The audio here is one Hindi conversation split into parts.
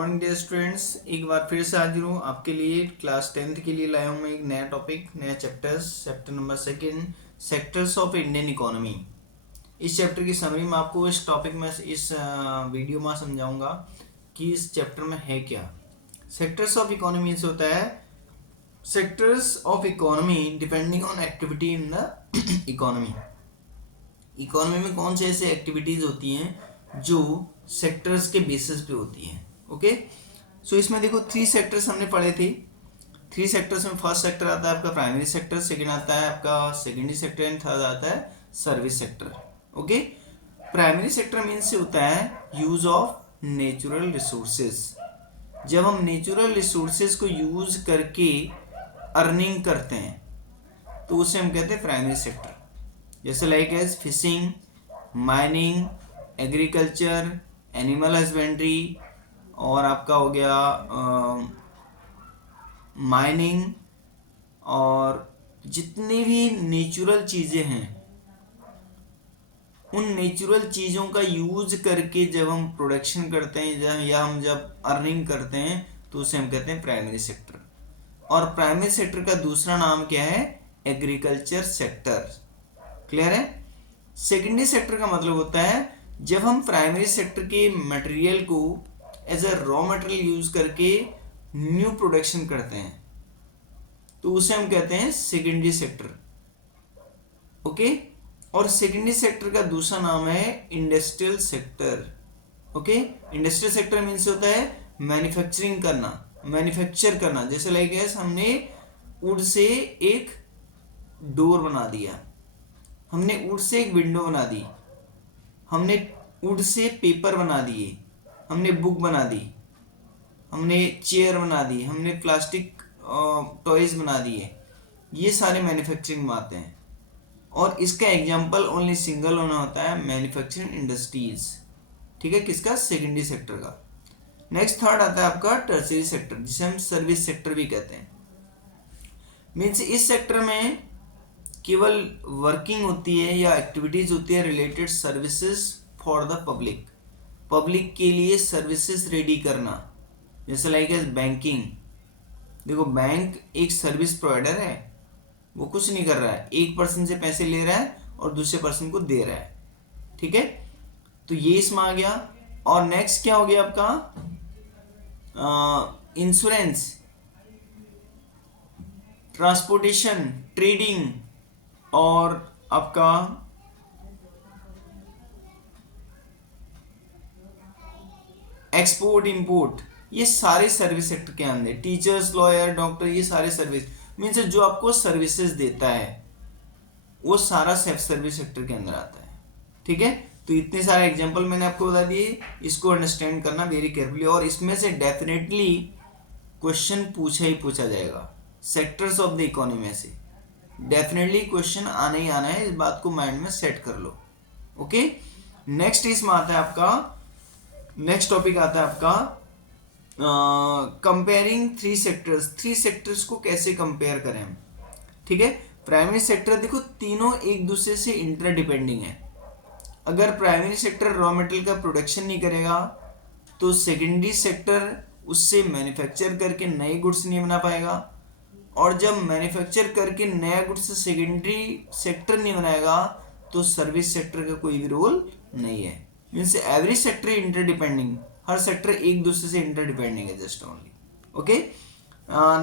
मॉर्निंग डियर स्टूडेंट्स, एक बार फिर से हाजिर हूँ आपके लिए। क्लास 10th के लिए लाया हूँ मैं एक नया टॉपिक, नया chapter number 2, sectors of Indian economy. इस चैप्टर की समरी में आपको इस टॉपिक में इस वीडियो में समझाऊंगा कि इस चैप्टर में है क्या। सेक्टर्स ऑफ इकोनॉमी से होता है sectors of economy depending on activity in the economy. Economy में कौन से ऐसे एक्टिविटीज होती हैं जो सेक्टर्स के बेसिस पे होती हैं। ओके, सो इसमें देखो 3 सेक्टर्स हमने पढ़े थे। 3 सेक्टर्स में फर्स्ट सेक्टर आता है आपका प्राइमरी सेक्टर, सेकंड आता है आपका सेकेंडरी सेक्टर एंड थर्ड आता है service sector. Okay, primary sector means से होता है यूज ऑफ नेचुरल रिसोर्सेज। जब हम नेचुरल रिसोर्सेज को यूज करके अर्निंग करते हैं तो उसे हम कहते हैं प्राइमरी सेक्टर। जैसे like as fishing, mining, agriculture, animal husbandry, और आपका हो गया माइनिंग, और जितनी भी नेचुरल चीज़ें हैं उन नेचुरल चीज़ों का यूज करके जब हम प्रोडक्शन करते हैं या हम जब अर्निंग करते हैं तो उसे हम कहते हैं प्राइमरी सेक्टर। और प्राइमरी सेक्टर का दूसरा नाम क्या है? Agriculture sector. क्लियर है? सेकेंडरी सेक्टर का मतलब होता है जब हम प्राइमरी सेक्टर के मटेरियल को as a raw material use करके न्यू प्रोडक्शन करते हैं तो उसे हम कहते हैं सेकेंडरी सेक्टर। ओके, और सेकेंडरी सेक्टर का दूसरा नाम है industrial sector. Okay, industrial sector means होता है मैन्युफैक्चरिंग करना, मैन्युफैक्चर करना। जैसे लाइक एस हमने वुड से एक डोर बना दिया, हमने वुड से एक विंडो बना दी, हमने वुड से पेपर बना दिए, हमने बुक बना दी, हमने चेयर बना दी, हमने प्लास्टिक टॉयज बना दिए। ये सारे मैन्युफैक्चरिंग में आते हैं और इसका एग्जांपल ओनली सिंगल होना होता है मैन्युफैक्चरिंग इंडस्ट्रीज। ठीक है, किसका? सेकेंडरी सेक्टर का। नेक्स्ट थर्ड आता है आपका टर्शियरी सेक्टर, जिसे हम सर्विस सेक्टर भी कहते हैं। मीन्स इस सेक्टर में केवल वर्किंग होती है या एक्टिविटीज होती है related services for the public. Public के लिए सर्विसेज रेडी करना, जैसे लाइक एज बैंकिंग। देखो, बैंक एक सर्विस प्रोवाइडर है, वो कुछ नहीं कर रहा है, एक पर्सन से पैसे ले रहा है और दूसरे पर्सन को दे रहा है। ठीक है, तो ये इसमें आ गया। और नेक्स्ट क्या हो गया आपका? इंश्योरेंस, ट्रांसपोर्टेशन, ट्रेडिंग, और आपका एक्सपोर्ट इंपोर्ट, ये सारे सर्विस सेक्टर के अंदर। टीचर्स, लॉयर, डॉक्टर, ये सारे सर्विस मीन्स जो आपको सर्विसेज देता है वो सारा सर्विस सेक्टर के अंदर आता है। ठीक है, तो इतने सारे एग्जांपल मैंने आपको बता दिए, इसको अंडरस्टैंड करना वेरी केयरफुली। और इसमें से डेफिनेटली क्वेश्चन पूछा ही पूछा जाएगा सेक्टर्स ऑफ द इकोनॉमी में से। डेफिनेटली क्वेश्चन आना ही आना है, इस बात को माइंड में सेट कर लो। ओके, नेक्स्ट इसमें आता है आपका, नेक्स्ट टॉपिक आता है आपका कंपेयरिंग 3 सेक्टर्स। 3 सेक्टर्स को कैसे कंपेयर करें हम। ठीक है, प्राइमरी सेक्टर देखो तीनों एक दूसरे से इंटरडिपेंडिंग है। अगर प्राइमरी सेक्टर रॉ मटेरियल का प्रोडक्शन नहीं करेगा तो सेकेंडरी सेक्टर उससे मैन्युफैक्चर करके नए गुड्स नहीं बना पाएगा, और जब मैन्युफैक्चर करके नया गुड्स सेकेंडरी सेक्टर नहीं बनाएगा तो सर्विस सेक्टर का कोई भी रोल नहीं है। मीन्स एवरी सेक्टर इंटरडिपेंडिंग, हर सेक्टर एक दूसरे से इंटरडिपेंडिंग है, just only. Okay,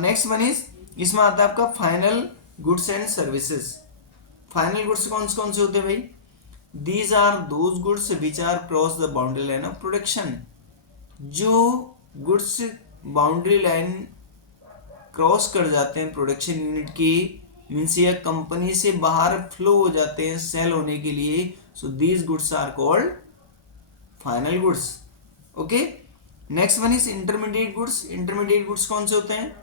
next one is, इसमें आता है आपका final goods and services. Final goods कौन से होते हैं भाई? These are those goods which are cross the boundary line of production. जो गुड्स बाउंड्री लाइन क्रॉस कर जाते हैं प्रोडक्शन यूनिट की, मीन्स ये कंपनी से बाहर फ्लो हो जाते हैं सेल होने के लिए, so these goods are called final goods. Okay, next one is intermediate goods. Intermediate goods कौन से होते हैं?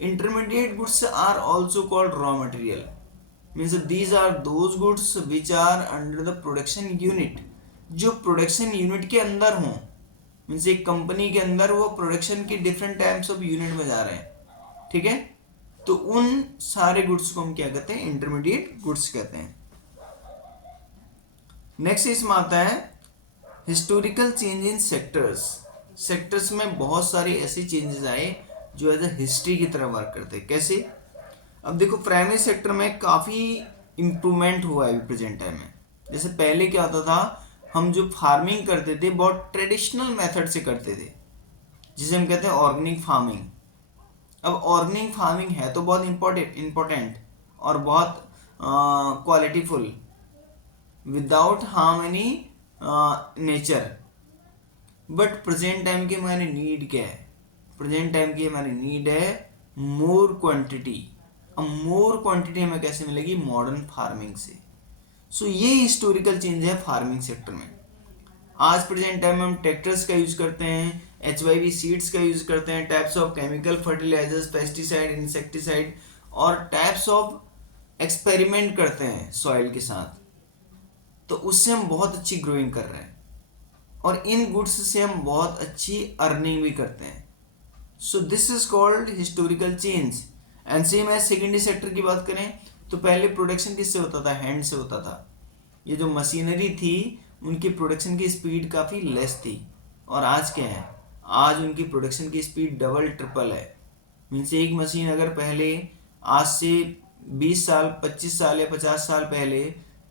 Intermediate goods are also called raw material. Means these are those goods which are under the production unit, जो प्रोडक्शन यूनिट के अंदर हों। मीन्स एक कंपनी के अंदर वो प्रोडक्शन के डिफरेंट टाइप्स ऑफ यूनिट में जा रहे हैं। ठीक है, तो उन सारे गुड्स को हम क्या कहते हैं? इंटरमीडिएट गुड्स कहते हैं। नेक्स्ट इसमें आता है historical change in sectors. Sectors में बहुत सारे ऐसे चेंजेस आए जो एज अ हिस्ट्री की तरह वर्क करते हैं। कैसे? अब देखो प्राइमरी सेक्टर में काफ़ी इम्प्रूवमेंट हुआ है अभी प्रेजेंट टाइम में। जैसे पहले क्या होता था, हम जो फार्मिंग करते थे बहुत ट्रेडिशनल मेथड से करते थे, जिसे हम कहते हैं ऑर्गेनिक फार्मिंग। अब ऑर्गेनिक फार्मिंग है तो बहुत इम्पोर्टेंट और बहुत qualityful, without harm any nature. But present time की हमारी नीड क्या है? प्रेजेंट टाइम की हमारी नीड है मोर क्वांटिटी। अब मोर क्वांटिटी हमें कैसे मिलेगी? मॉडर्न फार्मिंग से। सो ये हिस्टोरिकल चेंज है फार्मिंग सेक्टर में। आज प्रेजेंट टाइम में हम ट्रैक्टर्स का यूज करते हैं, HYV सीड्स का यूज करते हैं, types of chemical fertilisers, pesticide, insecticide, और टाइप्स ऑफ एक्सपेरिमेंट करते हैं सॉइल के साथ। तो उससे हम बहुत अच्छी ग्रोइंग कर रहे हैं और इन गुड्स से हम बहुत अच्छी अर्निंग भी करते हैं। So this is called historical change. And same as secondary sector की बात करें तो पहले प्रोडक्शन किससे होता था? हैंड से होता था। ये जो मशीनरी थी उनकी प्रोडक्शन की स्पीड काफ़ी लेस थी, और आज क्या है? आज उनकी प्रोडक्शन की स्पीड डबल ट्रिपल है। मीन्स एक मशीन अगर पहले आज से 20 साल 25 साल या 50 साल पहले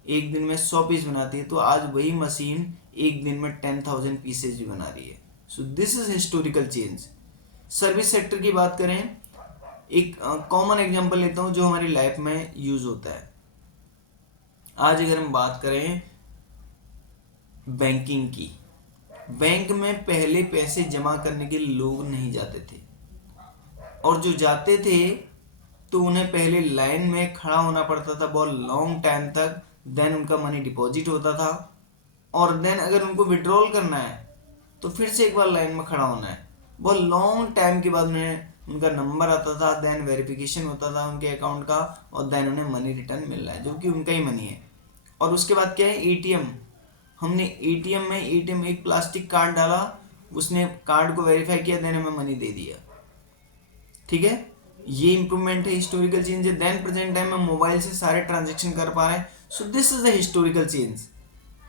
एक दिन में 100 पीस बनाती है, तो आज वही मशीन एक दिन में 10,000 पीसेज भी बना रही है। सो this is historical change. Service sector की बात करें, एक कॉमन एग्जांपल लेता हूँ जो हमारी लाइफ में यूज होता है। आज अगर हम बात करें बैंकिंग की, बैंक में पहले पैसे जमा करने के लिए लोग नहीं जाते थे, और जो जाते थे तो उन्हें पहले लाइन में खड़ा होना पड़ता था बहुत लॉन्ग टाइम तक, देन उनका मनी डिपॉजिट होता था, और देन अगर उनको विड्रॉल करना है तो फिर से एक बार लाइन में खड़ा होना है। बहुत लॉन्ग टाइम के बाद उन्हें उनका नंबर आता था, देन वेरिफिकेशन होता था उनके अकाउंट का, और देन उन्हें मनी रिटर्न मिल रहा है जो कि उनका ही मनी है। और उसके बाद क्या है? एटीएम। हमने एटीएम एक प्लास्टिक कार्ड डाला, उसने कार्ड को वेरीफाई किया, देन हमें मनी दे दिया। ठीक है, ये इंप्रूवमेंट है, हिस्टोरिकल चेंज है। देन प्रेजेंट टाइम में मोबाइल से सारे ट्रांजेक्शन कर पा रहे हैं। So this is the historical change.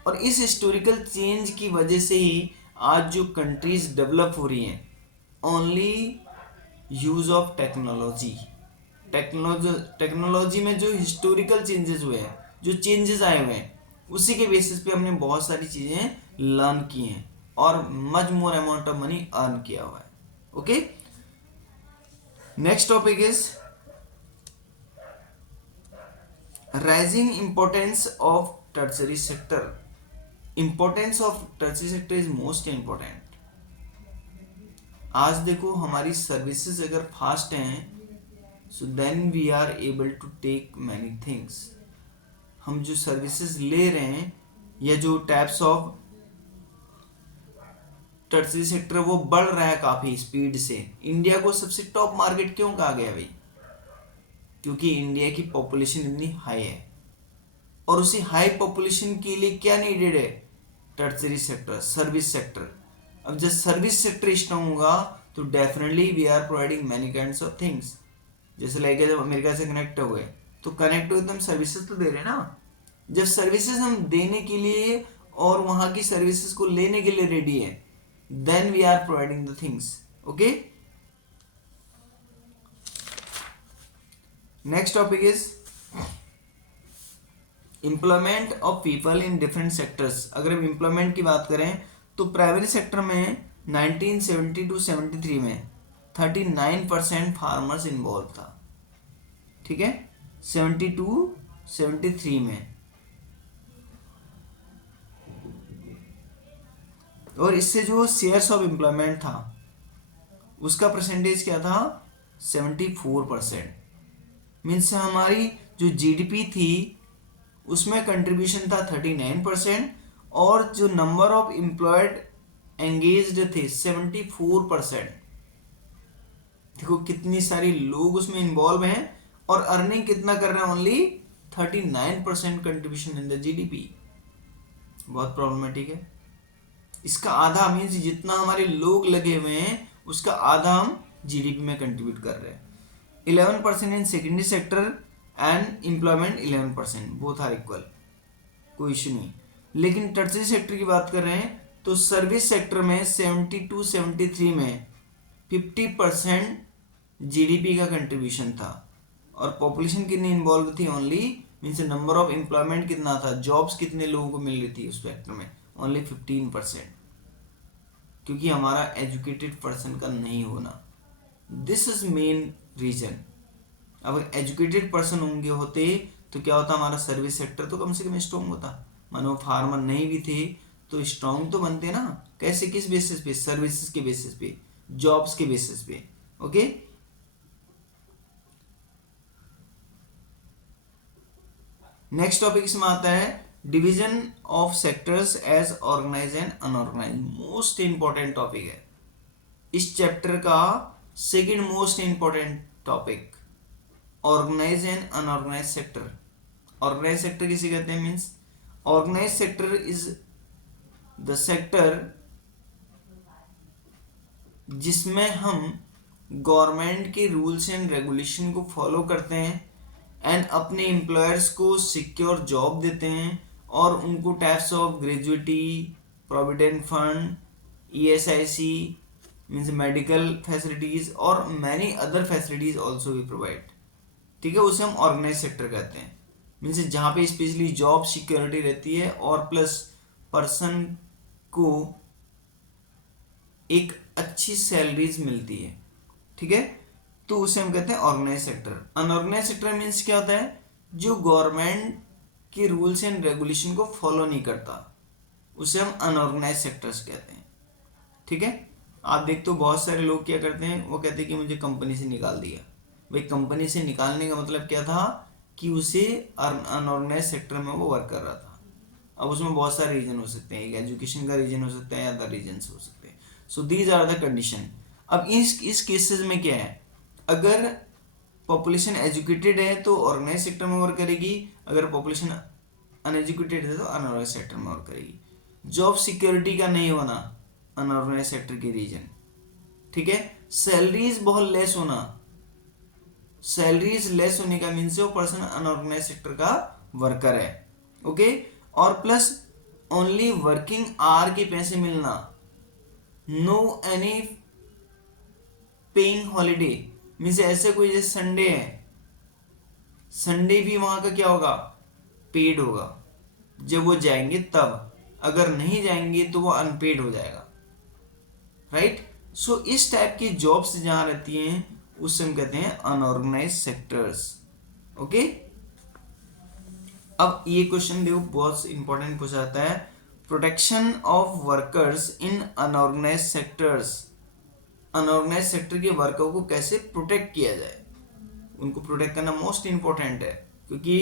और इस हिस्टोरिकल चेंज की वजह से ही आज जो कंट्रीज डेवलप हो रही हैं, only use of technology. Technology में जो हिस्टोरिकल चेंजेस हुए हैं, जो चेंजेस आए हुए हैं, उसी के बेसिस पे हमने बहुत सारी चीज़ें लर्न की हैं और much more amount of money earn किया हुआ है। Okay, next topic is rising importance of tertiary sector. Importance of tertiary sector is most important. आज देखो हमारी सर्विसेज अगर फास्ट हैं, so then we are able to take many things. हम जो सर्विसेज ले रहे हैं या जो टाइप्स ऑफ टर्शरी सेक्टर वो बढ़ रहा है काफ़ी स्पीड से। इंडिया को सबसे टॉप मार्केट क्यों कहा गया भाई? क्योंकि इंडिया की पॉपुलेशन इतनी हाई है, और उसी हाई पॉपुलेशन के लिए क्या नीडेड है? Tertiary sector, service sector. अब जब सर्विस सेक्टर स्ट्रांग होगा तो definitely we are providing many kinds of things. जैसे लाइक जब अमेरिका से कनेक्ट हुए तो हम सर्विसेज तो दे रहे हैं ना। जब सर्विसेज हम देने के लिए और वहां की सर्विसेज को लेने के लिए रेडी है, then we are providing the things. Okay, next topic is employment of people in different sectors. अगर हम एम्प्लॉयमेंट की बात करें तो प्राइमरी सेक्टर में 1972-73 में 39% फार्मर्स इन्वॉल्व था। ठीक है, 72-73 में। और इससे जो शेयर्स ऑफ एम्प्लॉयमेंट था उसका परसेंटेज क्या था? 74%। मीन्स हमारी जो जीडीपी थी उसमें कंट्रीब्यूशन था 39%, और जो नंबर ऑफ एम्प्लॉयड एंगेज्ड थे 74%। देखो कितनी सारी लोग उसमें इन्वॉल्व हैं और अर्निंग कितना कर रहे हैं? Only 39% contribution in the GDP. बहुत प्रॉब्लमेटिक है। इसका आधा मीन्स जितना हमारे लोग लगे हुए हैं उसका आधा हम जीडीपी में कंट्रीब्यूट कर रहे हैं। 11% in secondary sector and employment 11%, both are equal, कोई इशू नहीं। लेकिन टर्शरी सेक्टर की बात कर रहे हैं तो तो सर्विस सेक्टर में 72-73 में 50% जीडीपी का कंट्रीब्यूशन था। और पॉपुलेशन कितनी इन्वॉल्व थी? Only means number of employment कितना था, जॉब्स कितने लोगों को मिल रही थी उस सेक्टर में? ओनली 15%, क्योंकि हमारा एजुकेटेड पर्सन का नहीं होना, दिस इज मेन रीजन। अगर एजुकेटेड पर्सन होंगे होते तो क्या होता, हमारा सर्विस सेक्टर तो कम से कम स्ट्रॉन्ग होता। मानो फार्मर नहीं भी थे तो स्ट्रॉन्ग तो बनते ना। कैसे? किस बेसिस पे? सर्विसेज के बेसिस पे, जॉब्स के बेसिस पे। ओके, नेक्स्ट टॉपिक इसमें आता है division of sectors as organise and unorganise. Most important topic है इस चैप्टर का, second most important topic, organise and unorganise sector. Organise sector किसे कहते हैं? Means organise sector is the sector जिसमें हम गवर्नमेंट के रूल्स एंड रेगुलेशन को फॉलो करते हैं एंड अपने एम्प्लॉयर्स को सिक्योर जॉब देते हैं और उनको tax of gratuity, provident fund, ESIC means medical facilities और many other facilities also we provide. ठीक है, उसे हम ऑर्गेनाइज सेक्टर कहते हैं। मीन्स जहाँ पे स्पेशली जॉब सिक्योरिटी रहती है और प्लस पर्सन को एक अच्छी सैलरीज मिलती है। ठीक है, तो उसे हम कहते हैं organise sector. Unorganise sector means क्या होता है? जो गवर्नमेंट के रूल्स एंड रेगुलेशन को फॉलो नहीं करता, उसे हम अनऑर्गेनाइज सेक्टर्स कहते हैं। ठीक है, आप देखते हो बहुत सारे लोग क्या करते हैं, वो कहते हैं कि मुझे कंपनी से निकाल दिया। भाई कंपनी से निकालने का मतलब क्या था? कि उसे अनऑर्गेनाइज सेक्टर में वो वर्क कर रहा था। अब उसमें बहुत सारे रीजन हो सकते हैं, एक एजुकेशन का रीजन हो सकता है या अदर रीजन हो सकते हैं। So these are the condition. अब इस केसेस में क्या है, अगर पॉपुलेशन एजुकेटेड है तो ऑर्गेनाइज सेक्टर में वर्क करेगी, अगर पॉपुलेशन अनएजुकेटेड है तो अनऑर्गेनाइज सेक्टर में वर्क करेगी। जॉब सिक्योरिटी का नहीं होना अनऑर्गेनाइज सेक्टर के रीजन। ठीक है, सैलरीज बहुत लेस होना, सैलरीज लेस होने का मीन्स वो पर्सन अनऑर्गेनाइज सेक्टर का वर्कर है। ओके, और प्लस ओनली वर्किंग आवर के पैसे मिलना, no any paying holiday means ऐसे कोई जैसे संडे है, संडे भी वहां का क्या होगा? पेड होगा जब वो जाएंगे तब, अगर नहीं जाएंगे तो वो अनपेड हो जाएगा। राइट, सो इस टाइप की जॉब्स जहां रहती हैं उससे हम कहते हैं अनऑर्गेनाइज सेक्टर्स। ओके, अब ये क्वेश्चन देखो बहुत इंपॉर्टेंट क्वेश्चन आता है, protection of workers in unorganise sectors. Unorganise sector के वर्कर को कैसे प्रोटेक्ट किया जाए, उनको प्रोटेक्ट करना मोस्ट इंपॉर्टेंट है। क्योंकि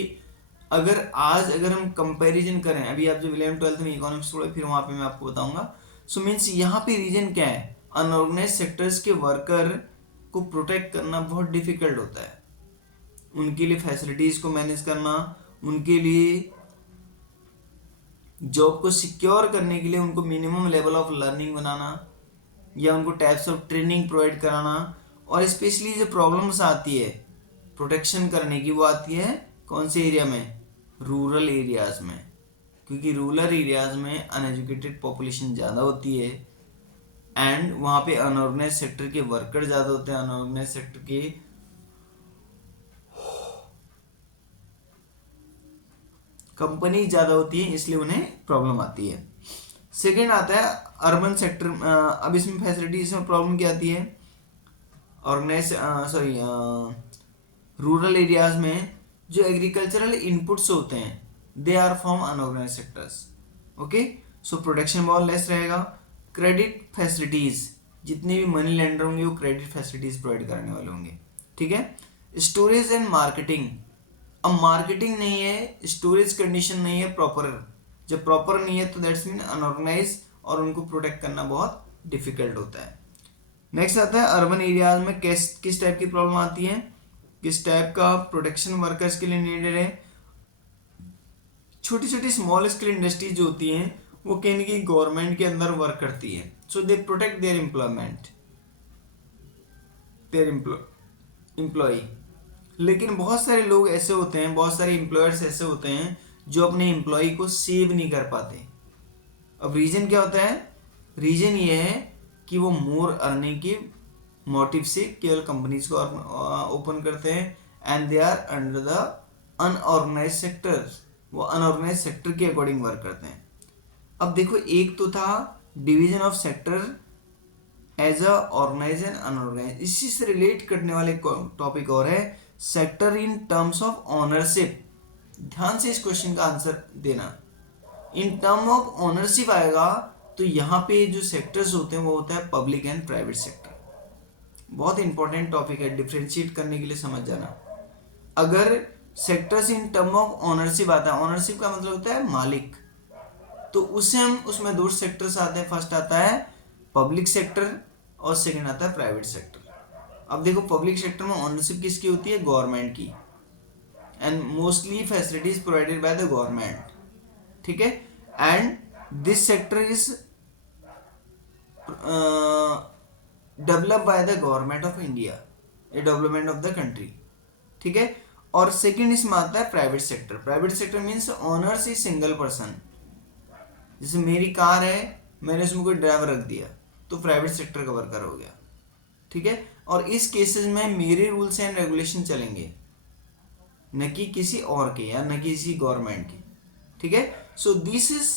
अगर हम कंपैरिजन करें, अभी आप जब 11th-12th में इकोनॉमिक्स पढ़े फिर वहां पे मैं आपको बताऊंगा। सो मीन्स यहाँ पे रीजन क्या है, अनऑर्गेनाइज सेक्टर्स के वर्कर को प्रोटेक्ट करना बहुत डिफिकल्ट होता है। उनके लिए फैसिलिटीज को मैनेज करना, उनके लिए जॉब को सिक्योर करने के लिए उनको मिनिमम लेवल ऑफ लर्निंग बनाना या उनको टाइप्स ऑफ ट्रेनिंग प्रोवाइड कराना, और स्पेशली जो प्रॉब्लम्स आती है प्रोटेक्शन करने की, वो आती है कौन से एरिया में? रूरल एरियाज में। क्योंकि रूरल एरियाज में अनएजुकेटेड पॉपुलेशन ज़्यादा होती है एंड वहाँ पे अनऑर्गेनाइज सेक्टर के वर्कर ज़्यादा होते हैं, अनऑर्गेनाइज सेक्टर के कंपनी ज़्यादा होती है, इसलिए उन्हें प्रॉब्लम आती है। सेकेंड आता है अर्बन सेक्टर। अब इसमें फैसिलिटीज में प्रॉब्लम क्या आती है? रूरल एरियाज में जो एग्रीकल्चरल इनपुट्स होते हैं they are from unorganise sectors. Okay, so protection बहुत लेस रहेगा। क्रेडिट फैसिलिटीज, जितने भी मनी लेंडर होंगे वो क्रेडिट फैसिलिटीज प्रोवाइड करने वाले होंगे। ठीक है, स्टोरेज एंड मार्केटिंग। अब मार्केटिंग नहीं है, स्टोरेज कंडीशन नहीं है प्रॉपर, जब प्रॉपर नहीं है तो दैट्स मीन अनऑर्गेनाइज, और उनको प्रोटेक्ट करना बहुत डिफिकल्ट होता है। नेक्स्ट आता है अर्बन एरियाज में किस टाइप की प्रॉब्लम आती है, किस टाइप का प्रोटेक्शन वर्कर्स के लिए नीडेड है। छोटी छोटी स्मॉल स्केल इंडस्ट्रीज जो होती हैं वो कहीं ना कहीं गवर्नमेंट के अंदर वर्क करती है, so they protect their employment, their employ. लेकिन बहुत सारे लोग ऐसे होते हैं, बहुत सारे एम्प्लॉयर्स ऐसे होते हैं जो अपने एम्प्लॉय को सेव नहीं कर पाते। अब रीजन क्या होता है? रीजन ये है कि वो मोर अर्निंग के मोटिव से केवल कंपनीज को ओपन करते हैं, and they are under the unorganise sector, वो अनऑर्गेनाइज सेक्टर के अकॉर्डिंग वर्क करते हैं। अब देखो, एक तो था division of sector as a organise and unorganise, इसी से रिलेट करने वाले टॉपिक और है sector in terms of ownership. ध्यान से इस क्वेश्चन का आंसर देना। इन टर्म ऑफ ऑनरशिप आएगा तो यहाँ पे जो सेक्टर्स होते हैं वो होता है पब्लिक एंड प्राइवेट सेक्टर। बहुत इंपॉर्टेंट टॉपिक है, डिफ्रेंशिएट करने के लिए समझ जाना। अगर sectors in term of ownership आता है, ऑनरशिप का मतलब होता है मालिक, तो उससे हम उसमें दो सेक्टर्स आते हैं। फर्स्ट आता है पब्लिक सेक्टर और सेकंड आता है प्राइवेट सेक्टर। अब देखो, पब्लिक सेक्टर में ऑनरशिप किसकी होती है? गवर्नमेंट की, and mostly facilities provided by the government, ठीक है। And this sector is develop by the government of India, A development of the country, ठीक है। और सेकंड इसमें आता है private sector. Private sector means honours is single person. जैसे मेरी कार है, मैंने उसमें कोई ड्राइवर रख दिया तो प्राइवेट सेक्टर का वर्कर हो गया, ठीक है। और इस केसेस में मेरे रूल्स एंड रेगुलेशन चलेंगे, न कि किसी और के या न कि किसी गवर्नमेंट के, ठीक है। सो this is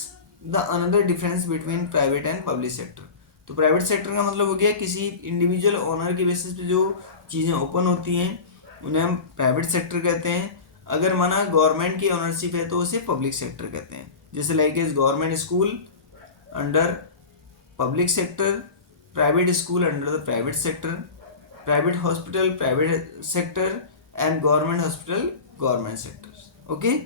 the another difference between private and public sector. तो प्राइवेट सेक्टर का मतलब हो गया किसी इंडिविजुअल ओनर के बेसिस पे जो चीज़ें ओपन होती हैं उन्हें हम प्राइवेट सेक्टर कहते हैं। अगर माना गवर्नमेंट की ओनरशिप है तो उसे पब्लिक सेक्टर कहते हैं। जैसे like is government school under public sector, private school under the private sector, private hospital private sector, and government hospital government sector. Okay,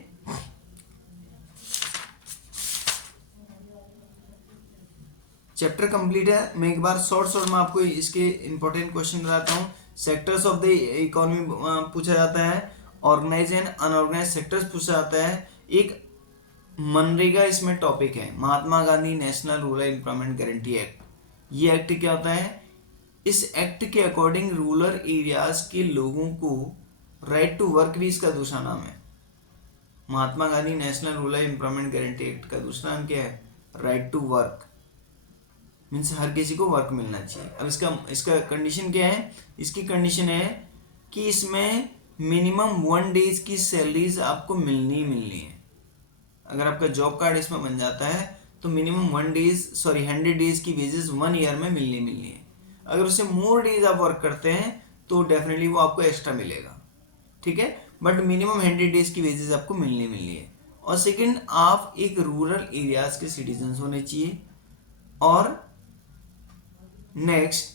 chapter complete है। मैं एक बार शॉर्ट में आपको इसके इंपॉर्टेंट क्वेश्चन बताता हूँ। सेक्टर्स ऑफ द इकोनॉमी पूछा जाता है, ऑर्गेनाइज एंड अनऑर्गेनाइज सेक्टर्स पूछा जाता है। एक मनरेगा इसमें टॉपिक है, Mahatma Gandhi national rural employment guarantee act. ये एक्ट क्या होता है? इस एक्ट के अकॉर्डिंग रूरल एरियाज के लोगों को राइट टू वर्क भी इसका दूसरा नाम है। Mahatma Gandhi national rural employment guarantee act का दूसरा नाम क्या है? राइट टू वर्क, मीन्स हर किसी को वर्क मिलना चाहिए। अब इसका कंडीशन क्या है? इसकी कंडीशन है कि इसमें मिनिमम 1 डेज की सैलरीज आपको मिलनी है। अगर आपका जॉब कार्ड इसमें बन जाता है तो मिनिमम 100 डेज की वेजेस 1 ईयर में मिलनी है। अगर उससे मोर डेज आप वर्क करते हैं तो डेफिनेटली वो आपको एक्स्ट्रा मिलेगा, ठीक है। बट मिनिमम 100 डेज की वेजेस आपको मिलनी है। और सेकंड, आप एक रूरल एरियाज के सिटीजन होने चाहिए। और नेक्स्ट,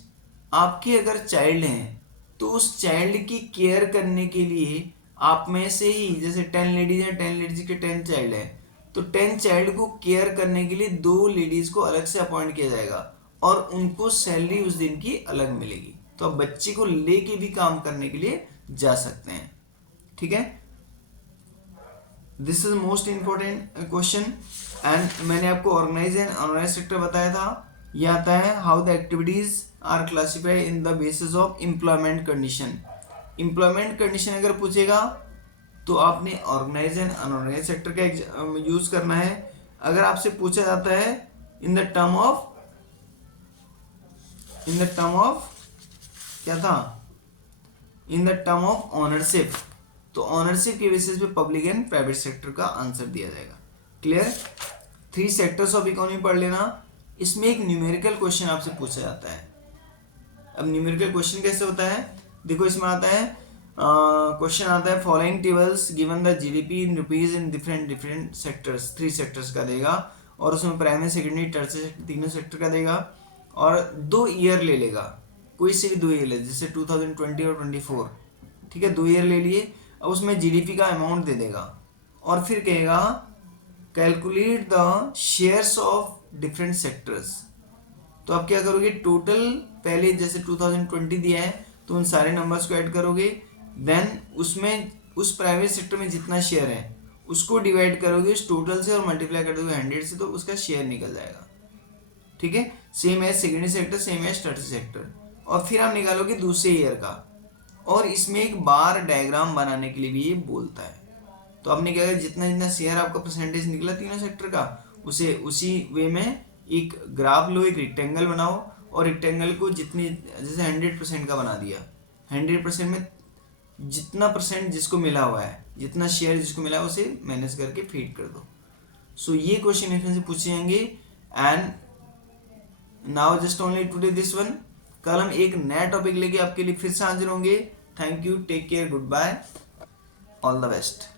आपके अगर चाइल्ड हैं तो उस चाइल्ड की केयर करने के लिए आप में से ही, जैसे 10 लेडीज हैं, 10 लेडीज के 10 चाइल्ड हैं, तो 10 चाइल्ड को केयर करने के लिए 2 लेडीज को अलग से अपॉइंट किया जाएगा और उनको सैलरी उस दिन की अलग मिलेगी। तो आप बच्चे को लेके भी काम करने के लिए जा सकते हैं, ठीक है। This is most important question. And मैंने आपको ऑर्गेनाइज एंड अनऑर्गेनाइज सेक्टर बताया था। यह आता है how the activities are classified in the basis of employment condition. Employment condition अगर पूछेगा तो आपने ऑर्गेनाइज एंड अनऑर्गेनाइज सेक्टर का यूज करना है। अगर आपसे पूछा जाता है इन द टर्म ऑफ क्या था? In the term of ownership, तो ऑनरशिप के बेसिस पे पब्लिक एंड प्राइवेट सेक्टर का आंसर दिया जाएगा। क्लियर? 3 सेक्टर्स ऑफ इकोनॉमी पढ़ लेना। इसमें एक न्यूमेरिकल क्वेश्चन आपसे पूछा जाता है। अब न्यूमेरिकल क्वेश्चन कैसे होता है? देखो, इसमें आता है क्वेश्चन आता है following tables given the GDP in rupees in different sectors. 3 sectors का देगा और उसमें प्राइमरी सेकेंडरी टर्शियरी तीनों सेक्टर का देगा और 2 ईयर ले लेगा, कोई से भी 2 ईयर ले, जैसे 2020 और 24, ठीक है, 2 ईयर ले लिए। अब उसमें जीडीपी का अमाउंट दे देगा और फिर कहेगा calculate the shares of different sectors. तो आप क्या करोगे? टोटल पहले जैसे 2020 दिया है तो उन सारे नंबर्स को ऐड करोगे, देन उसमें उस प्राइवेट सेक्टर में जितना शेयर है उसको डिवाइड करोगे उस टोटल से और मल्टीप्लाई कर दोगे 100 से, तो उसका शेयर निकल जाएगा, ठीक है। Same as secondary sector, same as tertiary sector. और फिर आप निकालोगे दूसरे ईयर का, और इसमें एक बार डायग्राम बनाने के लिए भी ये बोलता है। तो आपने क्या किया, जितना जितना शेयर आपका परसेंटेज निकला तीनों सेक्टर का, उसे उसी वे में एक ग्राफ लो, एक रेक्टेंगल बनाओ और रेक्टेंगल को जितनी, जैसे 100% का बना दिया, 100% में जितना परसेंट जिसको मिला हुआ है, जितना शेयर जिसको मिला है उसे माइनस करके फीड कर दो। सो ये क्वेश्चन इसमें से पूछे जाएंगे। And now just only today this one. कल हम एक नया टॉपिक लेके आपके लिए फिर से हाजिर होंगे। Thank you, take care, goodbye, all the best.